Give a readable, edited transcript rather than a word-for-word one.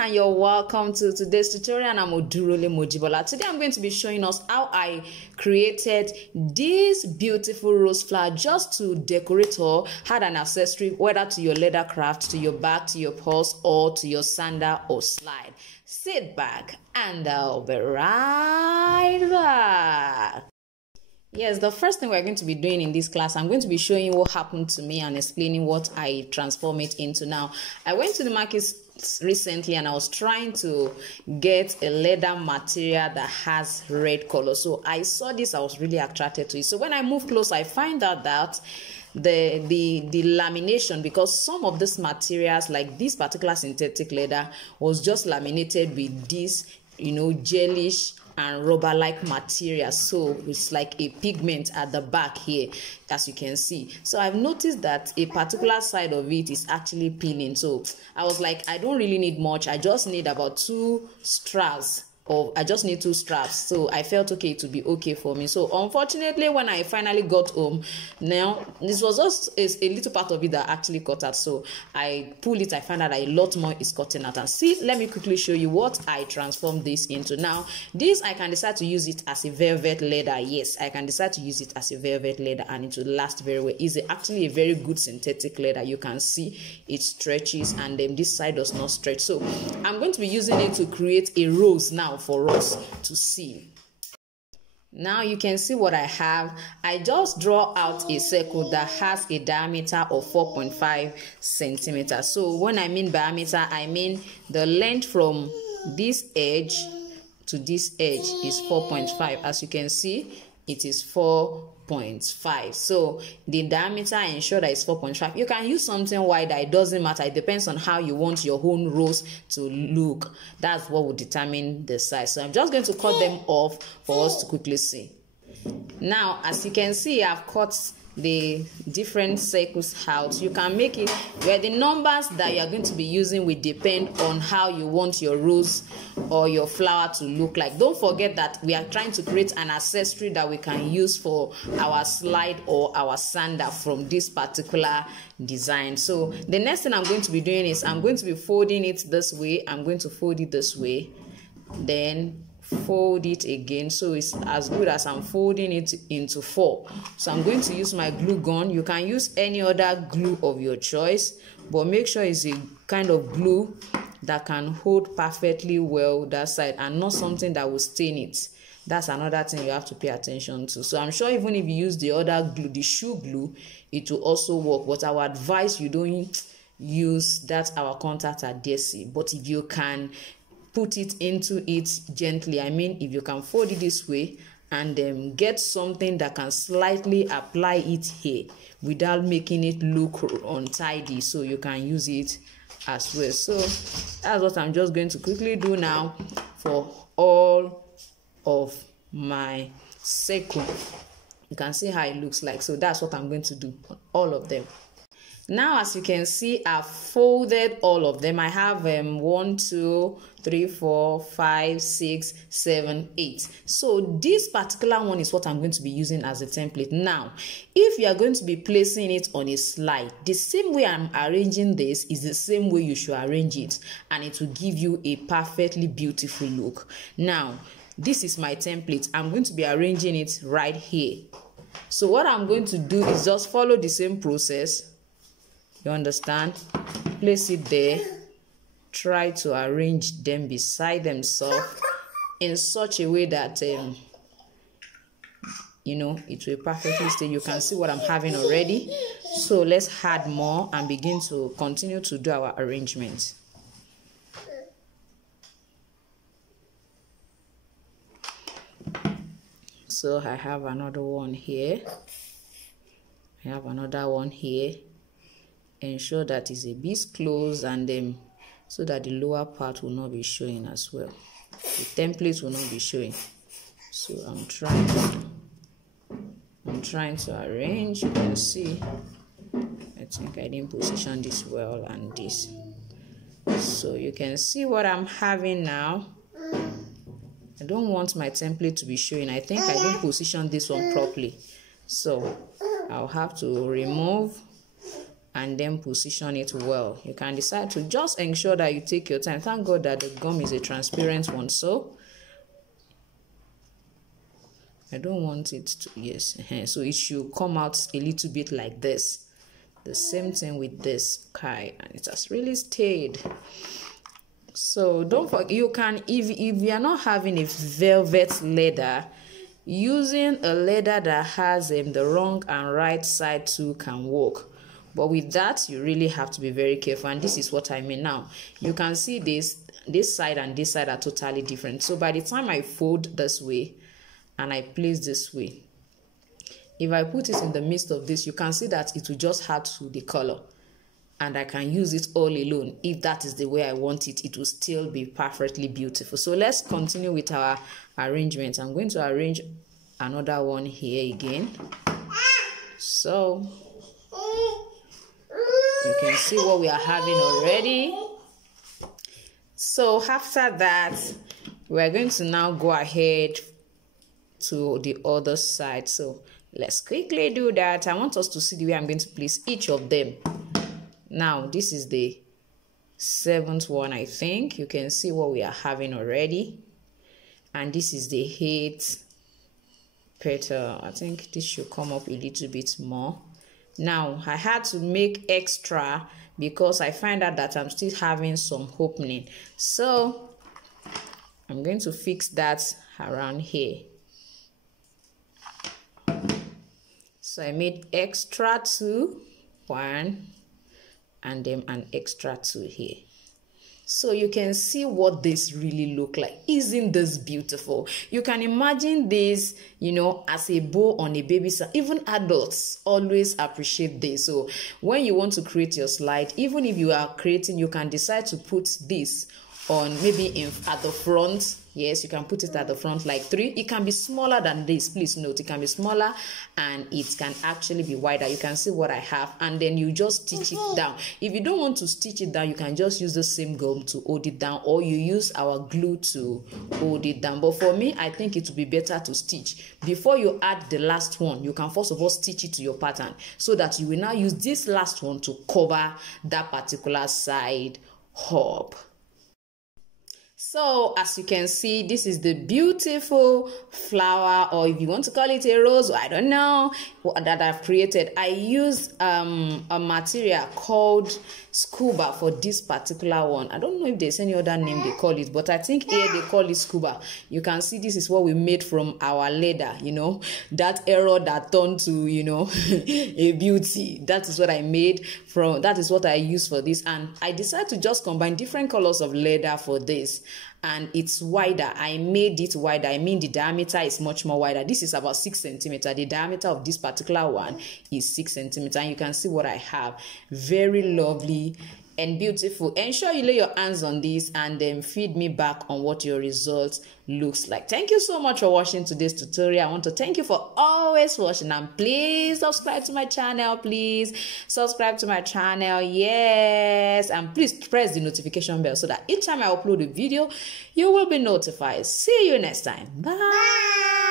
and you're welcome to today's tutorial. I'm Odurole Mojibola. Today I'm going to be showing us how I created this beautiful rose flower just to decorate or add an accessory, whether to your Leathercraft, to your bag, to your purse, or to your sandal or slide. Sit back and I'll be right back. Yes, the first thing we're going to be doing in this class, I'm going to be showing you what happened to me and explaining what I transform it into. Now, I went to the market recently and I was trying to get a leather material that has red color. So I saw this, I was really attracted to it. So when I moved close, I find out that the lamination, because some of these materials, like this particular synthetic leather, was just laminated with this, gelish and rubber like material, so it's like a pigment at the back here, as you can see. So I've noticed that a particular side of it is actually peeling. So I was like, I don't really need much, I just need about two straps. I just need two straps. So I felt okay to be okay for me. So unfortunately, when I finally got home, now this was just a little part of it that actually cut out. So I pulled it, I found out that a lot more is cutting out. And see, let me quickly show you what I transformed this into. Now this, I can decide to use it as a velvet leather. Yes, I can decide to use it as a velvet leather and it will last very well. It's actually a very good synthetic leather. You can see it stretches, and then this side does not stretch. So I'm going to be using it to create a rose now for us to see. Now you can see what I have. I just draw out a circle that has a diameter of 4.5 centimeters. So when I mean diameter, I mean the length from this edge to this edge is 4.5. As you can see, it is 4.5. So the diameter, ensure that it's 4.5. You can use something wider, it doesn't matter. It depends on how you want your own rose to look. That's what will determine the size. So I'm just going to cut them off for us to quickly see. Now, as you can see, I've cut the different circles out. You can make it where the numbers that you're going to be using will depend on how you want your rose or your flower to look like. Don't forget that we are trying to create an accessory that we can use for our slide or our sandal from this particular design. So the next thing I'm going to be doing is I'm going to be folding it this way. I'm going to fold it this way, then fold it again, so it's as good as I'm folding it into 4. So I'm going to use my glue gun. You can use any other glue of your choice, but make sure it's a kind of glue that can hold perfectly well that side and not something that will stain it. That's another thing you have to pay attention to. So I'm sure even if you use the other glue, the shoe glue, it will also work, but I would advise you don't use that our contact adhesive. But if you can put it into it gently, I mean if you can fold it this way and get something that can slightly apply it here without making it look untidy, so you can use it as well. So that's what I'm just going to quickly do now for all of my circle. You can see how it looks like. So that's what I'm going to do on all of them. Now, as you can see, I've folded all of them. I have 1, 2, 3, 4, 5, 6, 7, 8. So this particular one is what I'm going to be using as a template. Now, if you are going to be placing it on a slide, the same way I'm arranging this is the same way you should arrange it, and it will give you a perfectly beautiful look. Now, this is my template. I'm going to be arranging it right here. So what I'm going to do is just follow the same process. You understand? Place it there. Try to arrange them beside themselves in such a way that it will perfectly stay. You can see what I'm having already. So let's add more and begin to continue to do our arrangement. So I have another one here. I have another one here. Ensure that it's a bit close, and so that the lower part will not be showing as well. The template will not be showing. So I'm trying to arrange. You can see, I think I didn't position this well, and this. So you can see what I'm having now. I don't want my template to be showing. I think I didn't position this one properly. So I'll have to remove and then position it well. You can decide to just ensure that you take your time. Thank God that the gum is a transparent one, so I don't want it to, yes, so it should come out a little bit like this. The same thing with this Kai, and it has really stayed. So don't forget, you can, if you are not having a velvet leather, using a leather that has the wrong and right side too can work. But with that, you really have to be very careful, and this is what I mean now. You can see this side and this side are totally different. So by the time I fold this way and I place this way, if I put it in the midst of this, you can see that it will just add to the color, and I can use it all alone. If that is the way I want it, it will still be perfectly beautiful. So let's continue with our arrangement. I'm going to arrange another one here again. So you can see what we are having already. So after that, we're going to now go ahead to the other side. So let's quickly do that. I want us to see the way I'm going to place each of them. Now, this is the 7th one, I think. You can see what we are having already. And this is the 8th petal. I think this should come up a little bit more. Now, I had to make extra because I find out that I'm still having some opening. So, I'm going to fix that around here. So, I made extra 2, 1, and then an extra 2 here. So you can see what this really look like. Isn't this beautiful? You can imagine this, you know, as a bow on a baby sandal. Even adults always appreciate this. So when you want to create your slide, even if you are creating, you can decide to put this on maybe at the front. Yes, you can put it at the front like 3. It can be smaller than this. Please note, it can be smaller and it can actually be wider. You can see what I have, and then you just stitch it down. If you don't want to stitch it down, you can just use the same gum to hold it down, or you use our glue to hold it down. But for me, I think it would be better to stitch. Before you add the last one, you can first of all stitch it to your pattern so that you will now use this last one to cover that particular side up. So as you can see, this is the beautiful flower, or if you want to call it a rose, I don't know, that I've created. I used a material called scuba for this particular one. I don't know if there's any other name they call it, but I think here they call it scuba. You can see this is what we made from our leather, you know, that error that turned to, you know, a beauty. That is what I made from, that is what I used for this. And I decided to just combine different colors of leather for this. And it's wider. I made it wider. I mean, the diameter is much more wider. This is about 6 centimeters. The diameter of this particular one is 6 centimeters. And you can see what I have. Very lovely and beautiful. Ensure you lay your hands on this and then feed me back on what your result looks like. Thank you so much for watching today's tutorial. I want to thank you for always watching, and please subscribe to my channel. Please subscribe to my channel. Yes, and please press the notification bell so that each time I upload a video, you will be notified. See you next time. Bye.